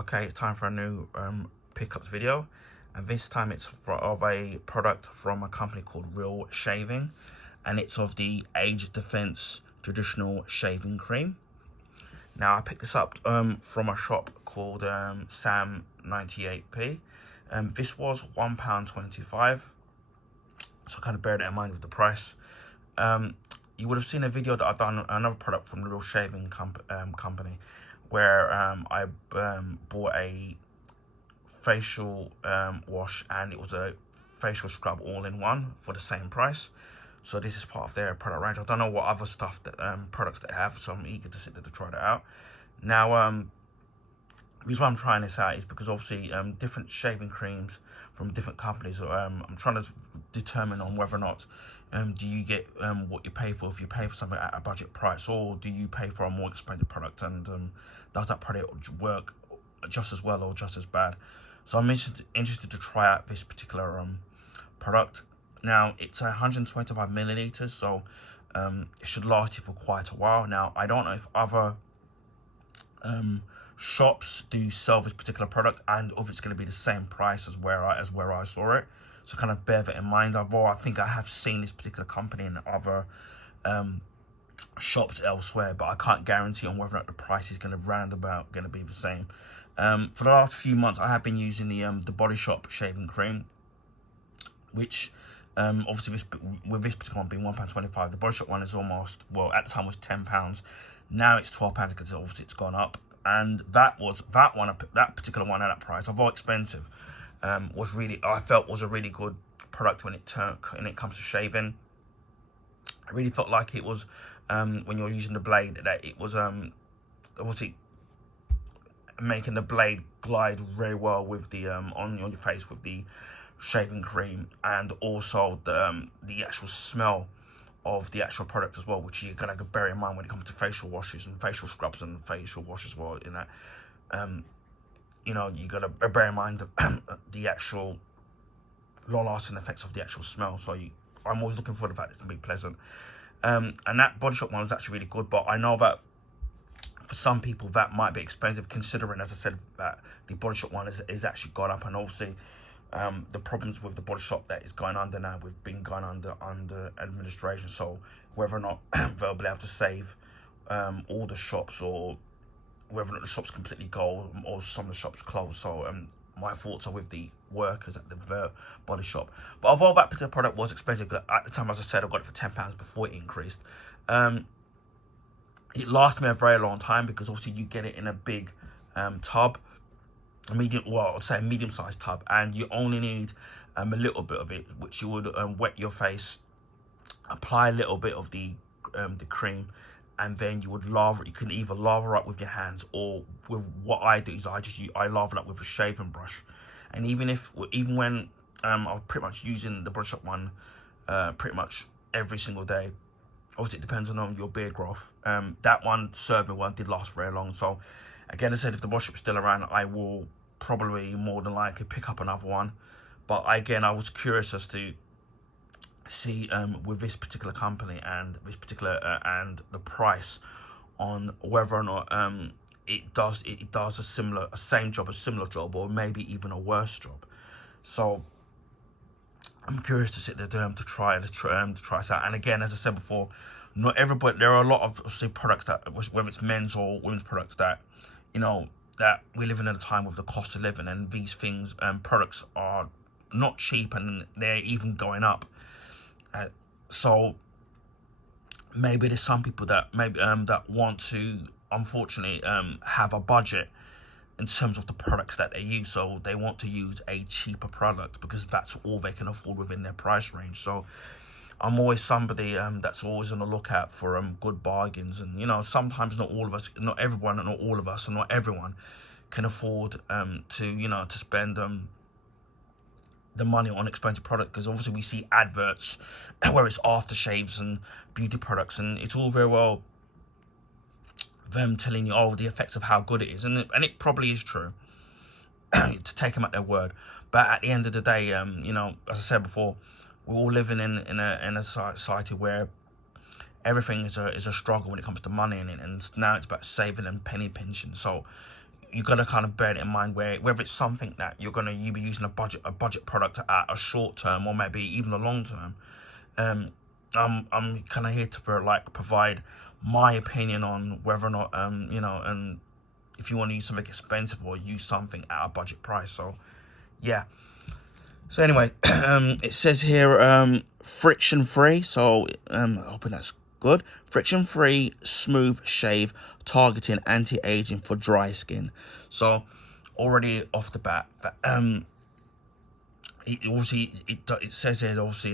Okay, it's time for a new pickups video, and this time it's of a product from a company called Real Shaving, and it's of the Age Defense Traditional Shaving Cream. Now I picked this up from a shop called Sam 98p. This was £1.25, so kind of bear that in mind with the price. You would have seen a video that I've done another product from the Real Shaving company, where I bought a facial wash, and it was a facial scrub all-in-one for the same price. So this is part of their product range. I don't know what other stuff that products they have, so I'm eager to sit there to try that out. Now, the reason why I'm trying this out is because obviously different shaving creams from different companies. I'm trying to determine on whether or not do you get what you pay for if you pay for something at a budget price, or do you pay for a more expensive product, and does that product work just as well or just as bad? So I'm interested to try out this particular product. Now it's 125 milliliters, so it should last you for quite a while. Now I don't know if other shops do sell this particular product, and if it's going to be the same price as where I saw it. So kind of bear that in mind. Although I think I have seen this particular company in other shops elsewhere, but I can't guarantee on whether or not the price is going to be the same. For the last few months, I have been using the Body Shop shaving cream, which obviously with this particular one being £1.25, the Body Shop one is almost, well, at the time was £10. Now it's £12 because obviously it's gone up. And that particular one at that price, although expensive, I felt was a really good product when it comes to shaving. I really felt like it was when you're using the blade, that it was obviously making the blade glide very well with the on your face with the shaving cream, and also the actual smell of the actual product as well, which you're gonna bear in mind when it comes to facial washes and facial scrubs and facial washes as well. In that, you know, you gotta bear in mind the actual long-lasting effects of the actual smell. So I'm always looking for the fact it's gonna be pleasant. And that Body Shop one was actually really good, but I know that for some people that might be expensive, considering, as I said, that the Body Shop one is actually gone up, and obviously the problems with the Body Shop that is going under now, we've been going under administration. So whether or not they'll be able to save all the shops, or whether or not the shops completely go, or some of the shops close. So my thoughts are with the workers at the Body Shop. But although that particular product was expensive at the time, as I said, I got it for £10 before it increased. It lasts me a very long time, because obviously you get it in a big tub, a medium-sized tub, and you only need a little bit of it, which you would wet your face, apply a little bit of the cream, and then you would lather it. You can either lather up with your hands, or with what I do is I lather up with a shaving brush. And even when I'm pretty much using the Body Shop one pretty much every single day. Obviously, it depends on your beard growth. That one served me well, did last very long. So, again, I said, if the Body Shop's still around, I will probably more than likely pick up another one. But again, I was curious as to see with this particular company and this particular and the price, on whether or not it does a same job, or maybe even a worse job. So I'm curious to sit there to try this out. And again, as I said before, not everybody. There are a lot of products that, whether it's men's or women's products, that, you know, that we're living in a time with the cost of living, and these things, products are not cheap, and they're even going up. So maybe there's some people that that want to, unfortunately, have a budget in terms of the products that they use. So they want to use a cheaper product because that's all they can afford within their price range. So I'm always somebody that's always on the lookout for good bargains. And, you know, sometimes not everyone, and not all of us, and not everyone can afford to spend the money on expensive product, because obviously we see adverts where it's aftershaves and beauty products, and it's all very well them telling you, oh, the effects of how good it is, and it probably is true to take them at their word. But at the end of the day, you know, as I said before, we're all living in a society where everything is a struggle when it comes to money, and now it's about saving and penny pinching. So you got to kind of bear it in mind whether it's something that you be using a budget product at a short term or maybe even a long term. I'm kind of here to provide my opinion on whether or not and if you want to use something expensive or use something at a budget price. So yeah. So anyway, it says here friction free. So hoping that's good. Friction free smooth shave targeting anti-aging for dry skin. So already off the bat, it says here obviously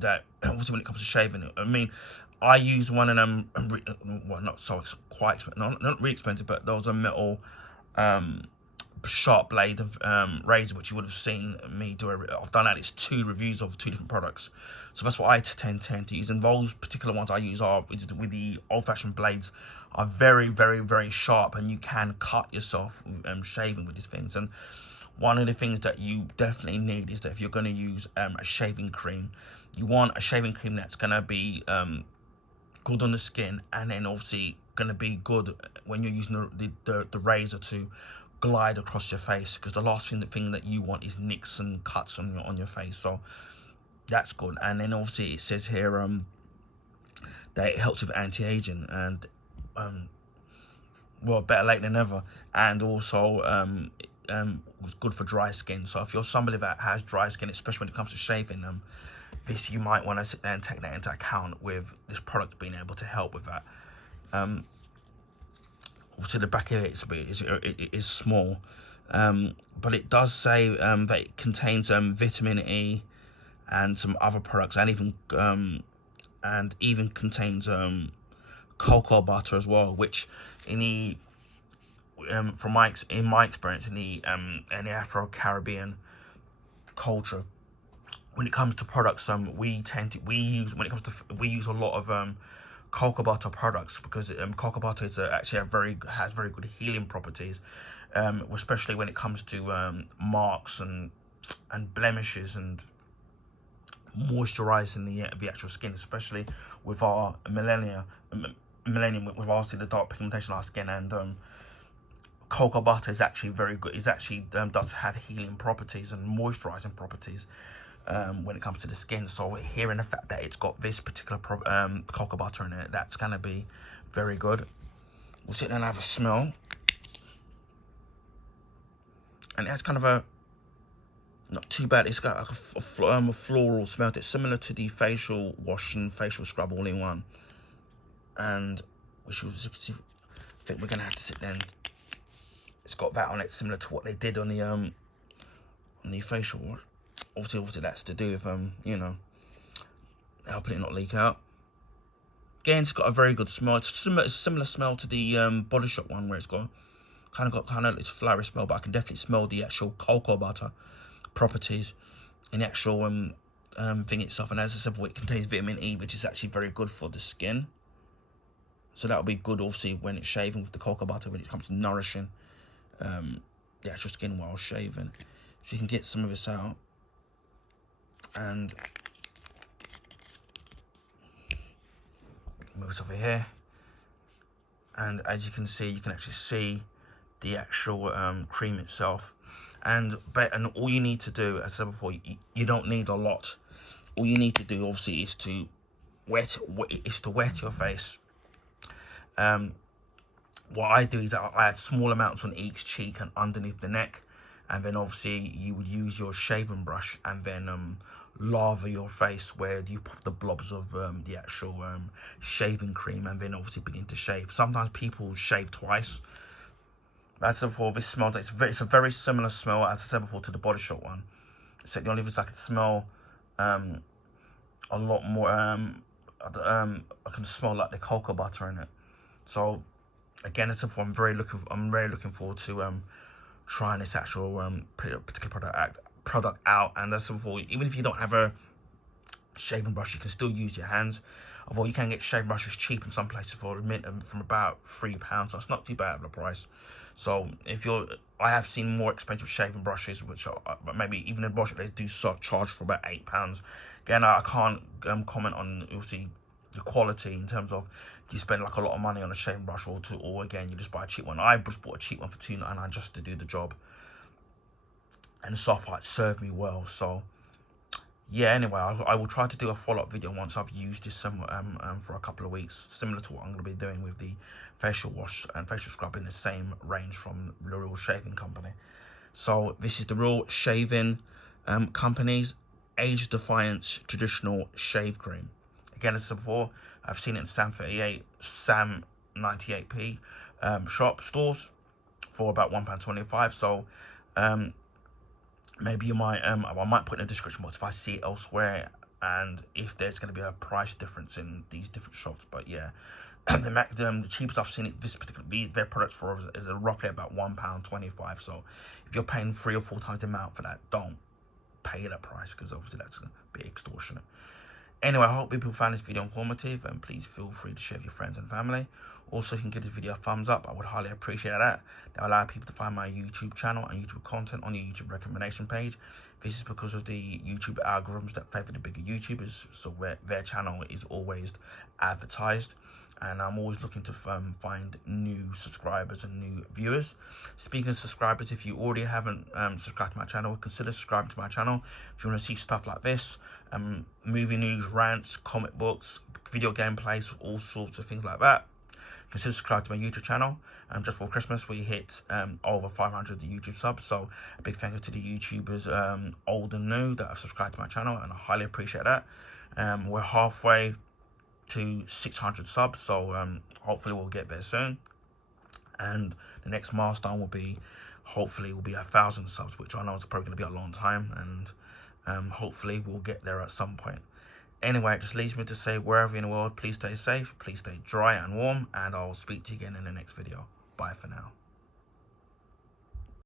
that obviously when it comes to shaving, I mean, I use one of them. Well, not so quite expensive, not really expensive, but those are metal sharp blade razor, which you would have seen me do. I've done at least 2 reviews of 2 different products, so that's what I tend to use. And those particular ones I use are with the old-fashioned blades, are very, very, very sharp, and you can cut yourself shaving with these things. And one of the things that you definitely need is that if you're going to use a shaving cream, you want a shaving cream that's going to be good on the skin, and then obviously going to be good when you're using the razor to glide across your face, because the last thing that you want is nicks and cuts on your face. So that's good. And then obviously it says here that it helps with anti-aging, and well, better late than never. And also was good for dry skin. So if you're somebody that has dry skin, especially when it comes to shaving this, you might want to sit there and take that into account with this product being able to help with that. Obviously the back of it is small, but it does say that it contains vitamin E and some other products, and even contains cocoa butter as well, which in the in my experience in the Afro-Caribbean culture, when it comes to products, we use a lot of cocoa butter products, because cocoa butter is actually has very good healing properties, especially when it comes to marks and blemishes, and moisturizing the actual skin, especially with our millennium with obviously the dark pigmentation of our skin. And cocoa butter is actually very good. It actually does have healing properties and moisturizing properties when it comes to the skin. So hearing the fact that it's got this particular cocoa butter in it, that's going to be very good. We'll sit there and have a smell. And it has kind of a, not too bad, it's got like a floral smell. It's similar to the facial wash and facial scrub all in one. And I think we're going to have to sit there and, it's got that on it, similar to what they did on the facial wash. Obviously that's to do with helping it not leak out. Again, it's got a very good smell. It's a similar smell to the Body Shop one, where it's got this flowery smell, but I can definitely smell the actual cocoa butter properties in the actual thing itself. And as I said, it contains vitamin E, which is actually very good for the skin. So that'll be good, obviously, when it's shaving with the cocoa butter, when it comes to nourishing the actual skin while shaving. So you can get some of this out. And move it over here, and as you can see, you can actually see the actual cream itself. And all you need to do, as I said before, you don't need a lot. All you need to do, obviously, is to wet your face. What I do is I add small amounts on each cheek and underneath the neck, and then obviously you would use your shaving brush and then lather your face where you put the blobs of the actual shaving cream, and then obviously begin to shave. Sometimes people shave twice. As I said before, this smells, it's a very similar smell, as I said before, to the Body Shop one. So the only difference, I can smell a lot more, I can smell like the cocoa butter in it. So again, as I said before, I'm very looking forward to trying this actual particular product out. And as I said before, even if you don't have a shaving brush, you can still use your hands. Although you can get shaving brushes cheap in some places from about £3, so it's not too bad of a price. So I have seen more expensive shaving brushes, which are maybe even in Body Shop, they do charge for about £8. Again, I can't comment on obviously the quality, in terms of you spend like a lot of money on a shaving brush, or again you just buy a cheap one. I just bought a cheap one for $2.99 just to do the job, and so far it served me well. So yeah, anyway, I will try to do a follow-up video once I've used this for a couple of weeks, similar to what I'm going to be doing with the facial wash and facial scrub in the same range from the Real Shaving Company. So this is the Real Shaving Company's Age Defiance Traditional Shave Cream. Again, as I said before, I've seen it in Sam 38, Sam 98p shop stores for about £1.25. So maybe you might, I might put in the description box if I see it elsewhere, and if there's going to be a price difference in these different shops. But yeah, the cheapest I've seen their products for is roughly about £1.25. So if you're paying 3 or 4 times the amount for that, don't pay that price, because obviously that's a bit extortionate. Anyway, I hope people found this video informative, and please feel free to share with your friends and family. Also, you can give this video a thumbs up. I would highly appreciate that. That will allow people to find my YouTube channel and YouTube content on the YouTube recommendation page. This is because of the YouTube algorithms that favor the bigger YouTubers, so their channel is always advertised. And I'm always looking to find new subscribers and new viewers. Speaking of subscribers, if you already haven't subscribed to my channel, consider subscribing to my channel. If you want to see stuff like this, movie news, rants, comic books, video gameplays, all sorts of things like that, consider subscribing to my YouTube channel. Just for Christmas, we hit over 500 YouTube subs. So a big thank you to the YouTubers, old and new, that have subscribed to my channel, and I highly appreciate that. We're halfway to 600 subs, so hopefully we'll get there soon, and the next milestone will be, hopefully, 1,000 subs, which I know is probably going to be a long time, and hopefully we'll get there at some point. Anyway, it just leaves me to say, wherever you're in the world, please stay safe, please stay dry and warm, and I'll speak to you again in the next video. Bye for now.